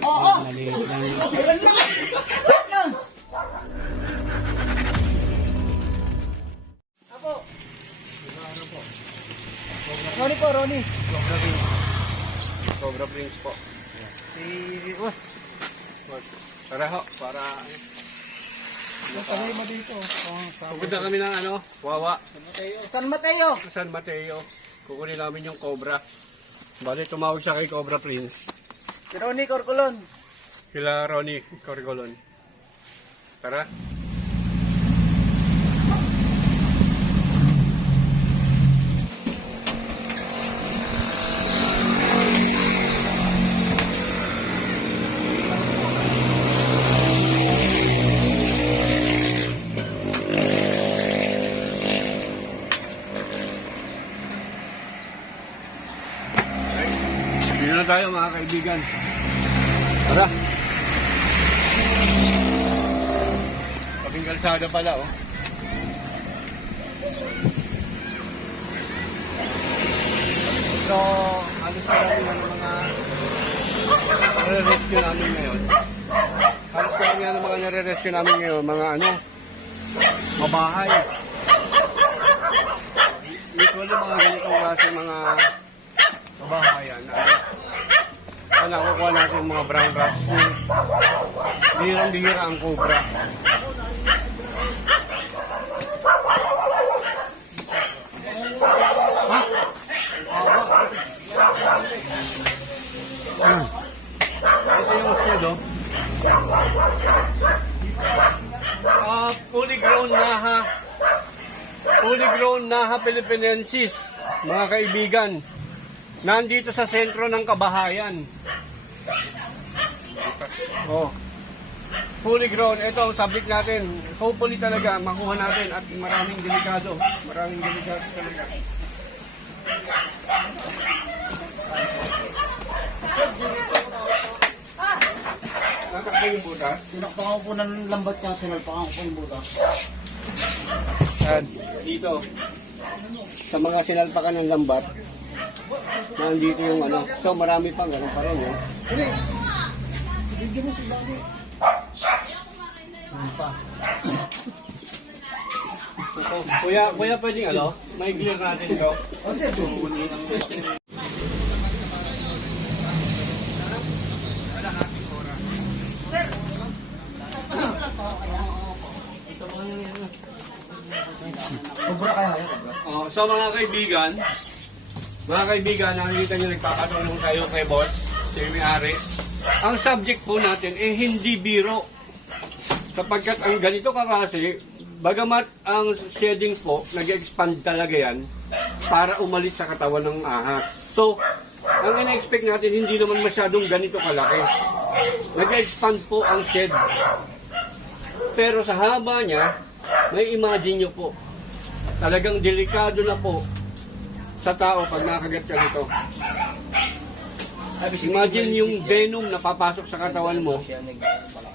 Oo. Maliit lang. Ayun lang. Lang. Apo. Ronnie po, Ronnie. Cobra Prince po. Si Boss. Para ho, para... Kami mo dito. Pupunta kami ng ano, Wawa, San Mateo. San Mateo. Kukunin namin yung Cobra. Bali, tumawag siya kay Cobra Prince. Si Ronnie Corcolon. Kila Ronnie Corcolon. Tara. Dito na tayo mga kaibigan. Tara. Kaming kalsada pala oh. So, halos karamihan ng mga nare-rescue namin ngayon. Halos karamihan ng mga nare-rescue namin ngayon, mga ano, mabahay. Usually mga ganitong klase mga kabahayan. Nakukuha natin yung mga brown rats. Bihirang-bihira ang cobra. Ha? Ito yung shadow. Fully grown naha. Fully grown naha Philippinensis. Mga kaibigan. Nandito sa sentro ng kabahayan. Oh. Fully grown. Ito ang subject natin. Hopefully talaga makuha natin at maraming delikado. Maraming delikado talaga. Natakbo yung butas. Sinakpakan ko po ng lambat niya. Sinalpakan ko po yung butas. At dito, sa mga sinalpakan ng lambat, nandito yung ano. So marami pang ganun pa rin. Eh. Hindi. Bigyan mo si Dani. Ano pa? Kuya pwedeng ano? May clear natin ito. O sir. Kubra kaya kayo? Oh, so mga kaibigan, nakikita nyo nagpapatulong tayo kay boss, si May-ari. Ang subject po natin eh hindi biro. Sapagkat ang ganito kasi, bagamat ang shedding po, nag-expand talaga yan para umalis sa katawan ng ahas. So, ang ina-expect natin hindi naman masyadong ganito kalaki. Nag-expand po ang shed. Pero sa haba niya, may imagine nyo po, talagang delikado na po sa tao pag nakagat ka nito. Imagine yung venom na papasok sa katawan mo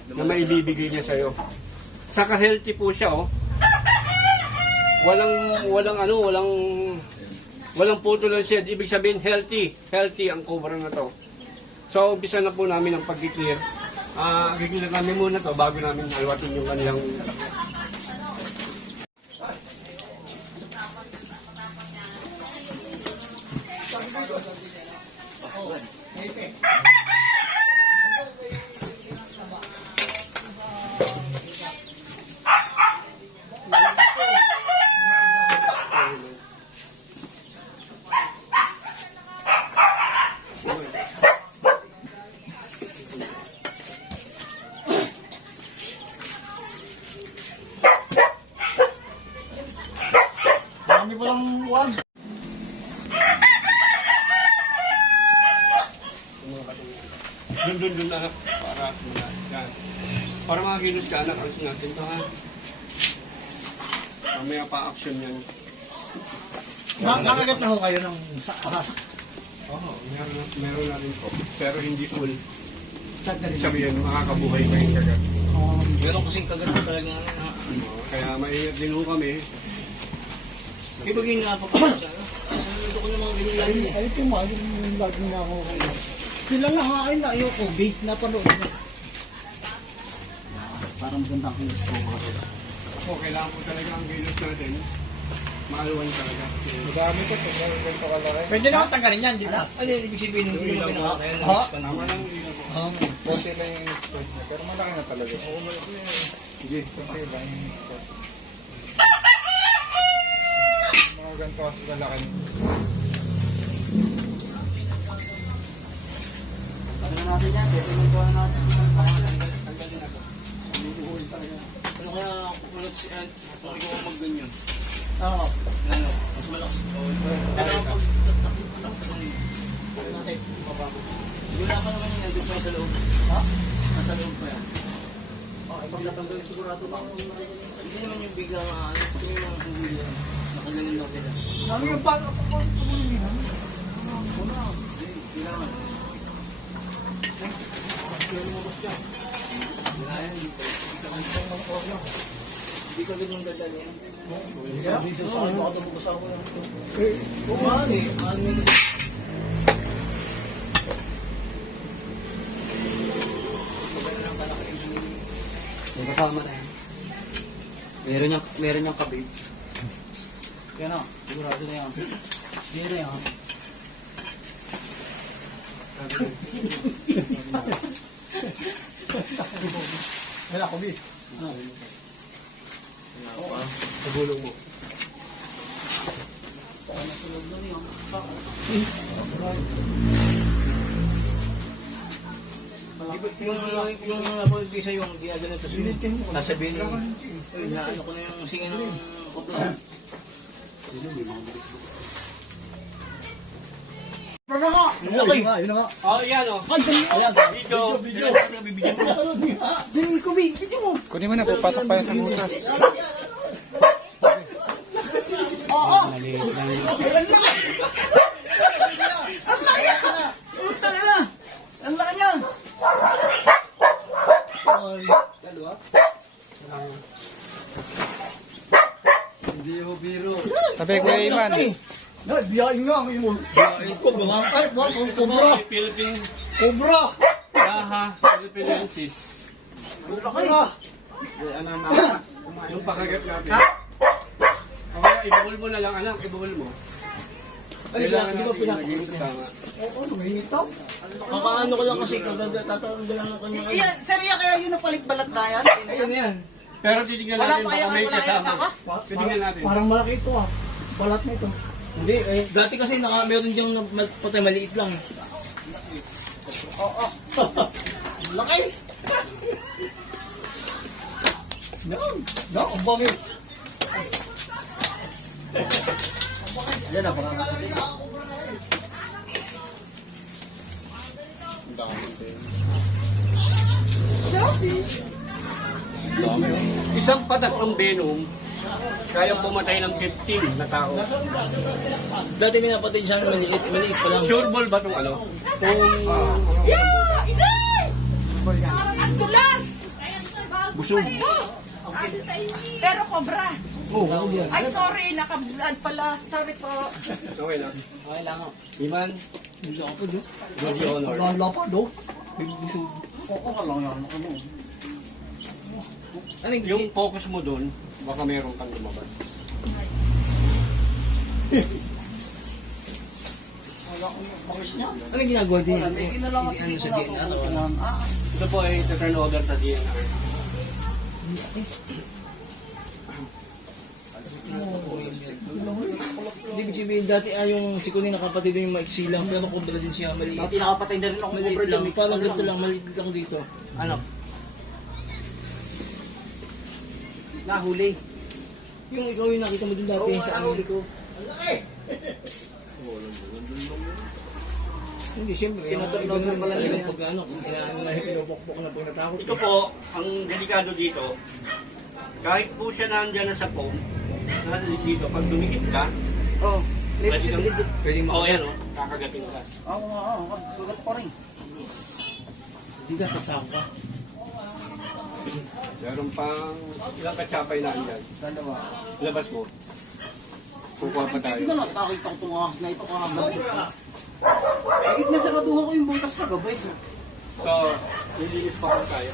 na maibibigay niya sa'yo. Saka healthy po siya oh. Walang puto ng shed. Ibig sabihin healthy. Healthy ang cobra na to. So umpisa na po namin ang pag-clear. Kikita namin muna to bago namin halwatin yung kanilang Marami palang uwan. Dun anak para yan. Para makakilos ka anak, alis natin ito ha. Mamaya pa action yan. Nakagat na ho kayo ng ahas. Oo, meron na rin po. Pero hindi full. Sabi Sabihin, makakabuhay pa yung kagat. meron kasing kagat na talaga. Kaya maingat din ho kami. Ibagay nga pa po siya. Ito ko ng mga ganyan. Ay, ito mo. Yung lagi na ako. Sila lang hain na ayoko. Bait na panood na. Parang magandang kinis ko. So, kailangan po talaga ang gilos natin. Maaluan talaga. Madami ko ito. Ganito kalaki. Pwede na akong tanggalin yan, di ba? Ano yung ibig sabihin ng Ilaw ilaw po. na? Ha? Tama lang yung ilaw po. Konti lang yung spread niya. Pero malaki na talaga. Oo, malaki na yun. Sige. Konti lang yung spread. Mga ganito kasi lalaki. Ano natin yan? Pwede mo gawa natin. Tanggalin ako. Binuhol talaga. Ano kaya kukulat si Ed? Kung ikaw ang magganyan. Oo. Ano? Mas malakas. Pero Pero natin, mabago. wala pa naman yung nandun pa sa loob. Ha? Nasa loob pa yan. Pag natanggal sigurado pa. Hindi naman yung bigla nga. Ito yung mga huli yan. Nakagaling lang sila. Ano yung bago pa po? Tumulong yan. Una. Kailangan. Hindi ka ganun dadali yan. Dito sa akin, baka tumugos ako yan. Mahal eh. Mahal mo yun. May kasama na yan. Meron niyang kabit. Yan na, sigurado na yan. Yan na yan. Wala ko, Bi. Sa gulong mo. Yung napaliti sa'yo, yung ginagano sa sunod, nasabihin mo, na ano ko na yung singin ng kopla. Ano nga? Okay. Yun na nga. Oh, yan o. Ayan. Video. Video. Bibigyan mo. Dili ko, Bi. Video mo. Kunin mo na po. Pasok pa yan sa butas. Oo. Maliit lang. Ang laki na! Puta na na! Ang laki niya! Dalawa? Hindi ho biro. Sabi, Kuya Iman. Biyahin nga ang imo. Biyahin ko ba? Ay, cobra! Philippine Cobra! Yaha Philippinensis. Cobra! Yung pakagat natin. Okay, ibubul mo na lang anak, ibubul mo. Ay, Kailangan di ba natin pinakabulog yung tama. Oo, lumihitaw. Kakaano ko lang kasi tatanggal lang ng kanya. Iyan, serya kaya yun napalit balat na yan? Ayun yan. Pero titignan Wala natin pa baka kaya, may wala kaya kasama. saka? Titignan natin. Parang malaki ito ah. Balat na ito. Hindi, eh, dati kasi meron diyang patay maliit lang. Oo. Laki! No, ang bangis. Yan na, parang. Isang patak ng venom, kaya pumatay ng 15 na tao. Dati pinapatay siya ng maliit pa lang. Sure ball ba itong ano? Parang ang tulas! Busog. Pero cobra. Oo, yan. Ay, sorry, naka-blood pala. Sorry po. Okay lang. Okay lang ako. Iman, Hindi ako po, do. good honor. Wala pa, do. Oo, ka lang yan. Ano? Yung focus mo doon, baka meron kang lumabas. Wala ko yung bangis niya. Ano ginagawa din? Hindi na lang Ano sa DNA? Ito po ay turn over sa DNR. Hindi ibig sabihin, dati yung si Kuning nakapatid yung maiksi lang, pero cobra din siya, maliit. Dati nakapatay na rin ako Maliit cobra lang, dyan. parang ganito lang, maliit lang dito. Anak, Nahuli. yung ikaw yung nakita mo dun dati sa ano ko. Hindi, siyempre, tinatapos na pala nila pag ano, kung inaano na pinupokpok na pag natakot. Ito po, ang delikado dito, kahit po siya nandyan na sa foam, nasa dito, pag dumikit ka, Oh, pwede kang, Pwede mo. oh yan o, kakagating ka. oo, kagat ko rin. Hindi dapat saan ka. Meron pang ilang katsapay na andyan. Dalawa. Labas mo. Kukuha pa tayo. Hindi na nakita ko tumahas na ito kahapon. Higit na saraduhan ko yung butas kagabay. So, lilinis pa po tayo.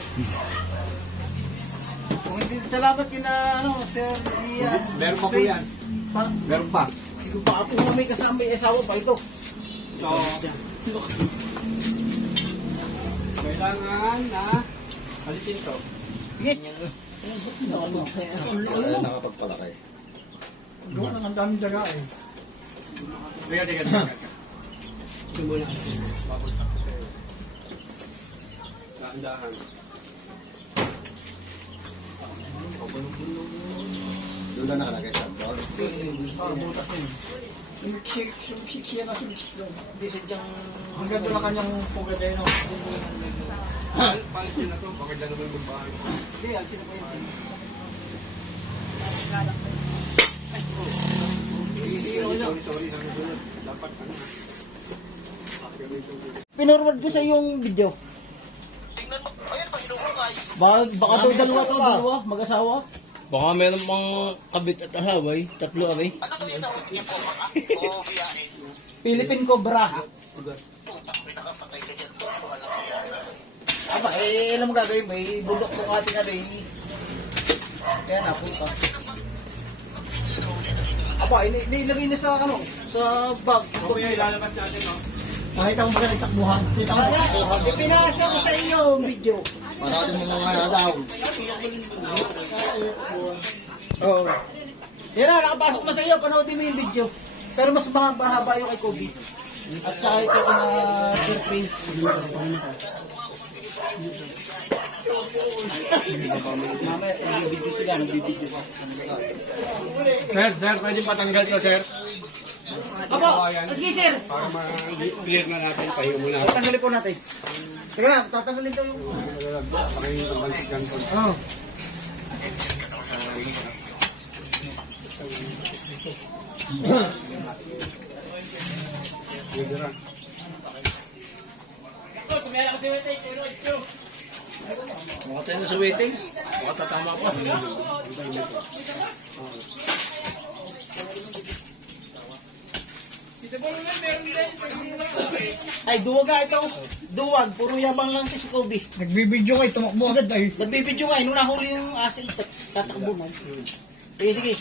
Kung hindi, salamat kina, ano, Sir Ian. Meron pa po yan. Pa? Meron pa. Siguro baka po na may kasama, may asawa pa ito. So, kailangan na alisin to. Sige. Nakapagpalaki. Doon lang ang daming daga eh. Teka. Ito muna. Babagsak ko sa'yo. Dahan-dahan. Doon na nakalagay sa doon. Sa butas yun. Sumiksik siya na sumiksik doon. Hindi sadyang... Hanggang doon ang kanyang pugad eh, no? Palisin na to, bakit na naman magbahan? Hindi, alisin na po yun. Sorry. Dapat ano. Pinorward ko sa yung video. Baka daw dalawa, mag-asawa. Baka meron pang kabit at ahaway, tatlo abay. Philippine Cobra. Aba, alam mo gagawin, may bundok ng ating ano eh. Kaya napunta. Aba, nilagay na sa ano, sa bag. Okay, ilalabas natin, no? Nakita mo ba yung takbuhan? Kita mo? Ipinasa ko sa iyo ang video. Parating mo mga daw. Oo. Yan na, nakapasok na sa iyo, panoodin mo yung video. Pero mas mahaba yung kay Kobe. At saka ito na surprise. Mamaya, nagbibideo sila, nagbibideo pa. Sir, pwede patanggal to, sir? Apo, sige sir. Para ma-clear na natin, pahinga muna. Tatanggalin po natin. Sige na, tatanggalin daw yung... Pahinga ng balik ganito. Oo. Baka tayo na sa waiting. Baka tatama ko. Ay, duwag nga ito. Duwag, puro yabang lang si Kobe. Nagbibideo kayo, tumakbo agad ay. Nagbibideo nga, nung nahuli yung asil, tatakbo mo. Sige, sige.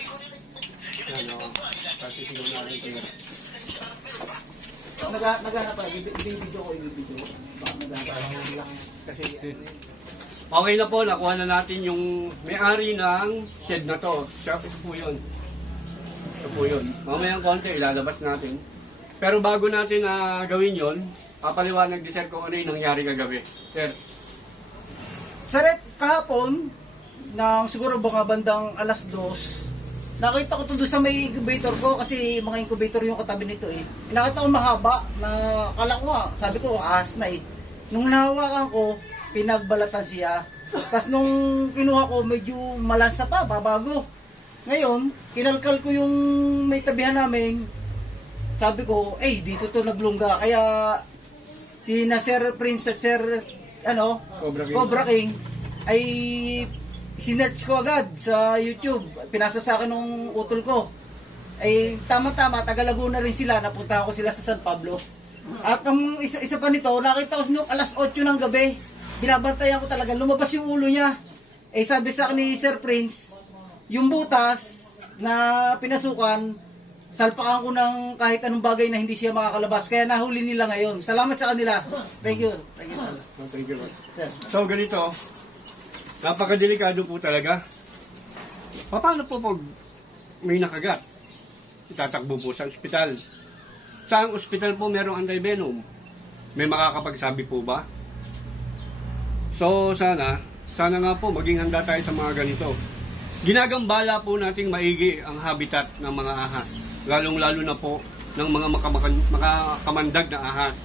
Naghanap pa, ibibideo ko, ibibideo ko. Baka naghanap lang. Kasi, Okay na po, nakuha na natin yung may-ari ng shed na to. Siya, ito po yun. Ito po yun. Mamayang konti, ilalabas natin. Pero bago natin gawin yon, papaliwanag din sir kung ano yung nangyari kagabi. Sir, Saret, kahapon, nang siguro baka bandang alas 2, nakita ko to doon sa may incubator ko kasi mga incubator yung katabi nito eh. Nakita ko mahaba na kala ko nga, sabi ko ahas na eh. Nung nahawakan ko, pinagbalatan siya. Tapos nung kinuha ko, medyo malansa pa, babago. Ngayon, kinalkal ko yung may tabihan namin. Sabi ko, dito to naglungga. Kaya si na Sir Prince at Sir Cobra King ay sinearch ko agad sa YouTube. Pinasa sa akin nung utol ko. Ay tama-tama, taga Laguna rin sila. Napunta ko sila sa San Pablo. At ang isa pa nito, nakita ko nung alas 8 ng gabi. Binabantayan ko talaga, lumabas yung ulo niya. Sabi sa akin ni Sir Prince, yung butas na pinasukan, salpakan ko ng kahit anong bagay na hindi siya makakalabas. Kaya nahuli nila ngayon. Salamat sa kanila. Thank you. Thank you, sir. thank you. Sir. So ganito, napakadelikado po talaga. Paano po pag may nakagat? Itatakbo po sa ospital. Saang ospital po merong antivenom? May makakapagsabi po ba? So sana nga po maging handa tayo sa mga ganito. Ginagambala po nating maigi ang habitat ng mga ahas. Lalong-lalo na po ng mga makamandag na ahas.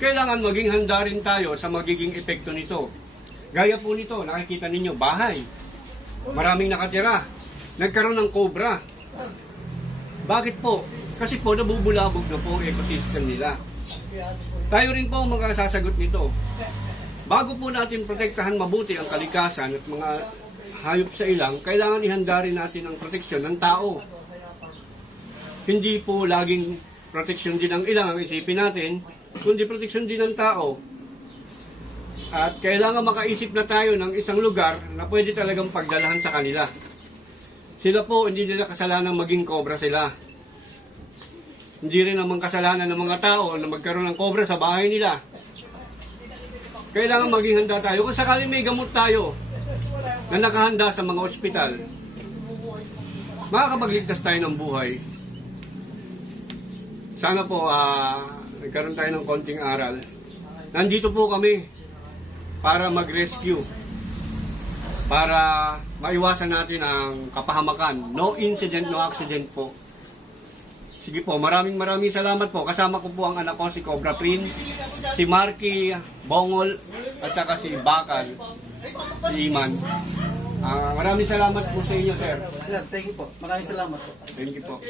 Kailangan maging handa rin tayo sa magiging epekto nito. Gaya po nito, nakikita ninyo, bahay. Maraming nakatira. Nagkaroon ng cobra. Bakit po? Kasi po nabubulabog na po ang ecosystem nila. Tayo rin po ang magsasagot nito. Bago po natin protektahan mabuti ang kalikasan at mga hayop sa ilang, kailangan ihanda rin natin ang proteksyon ng tao. Hindi po laging proteksyon din ng ilang ang isipin natin, kundi proteksyon din ng tao. At kailangan makaisip na tayo ng isang lugar na pwede talagang pagdalahan sa kanila. Sila po, hindi nila kasalanan maging cobra sila. Hindi rin naman kasalanan ng mga tao na magkaroon ng cobra sa bahay nila. Kailangan maging handa tayo. Kung sakali may gamot tayo na nakahanda sa mga ospital, makakapagligtas tayo ng buhay. Sana po nagkaroon tayo ng konting aral. Nandito po kami para mag-rescue, para maiwasan natin ang kapahamakan. No incident, no accident po. Sige po, maraming salamat po. Kasama ko po ang anak ko, si Cobra Prince, si Marky Bongol, at saka si Bakal, si Iman. Maraming salamat po sa inyo, sir. Sir, thank you po. Maraming salamat po. Thank you po.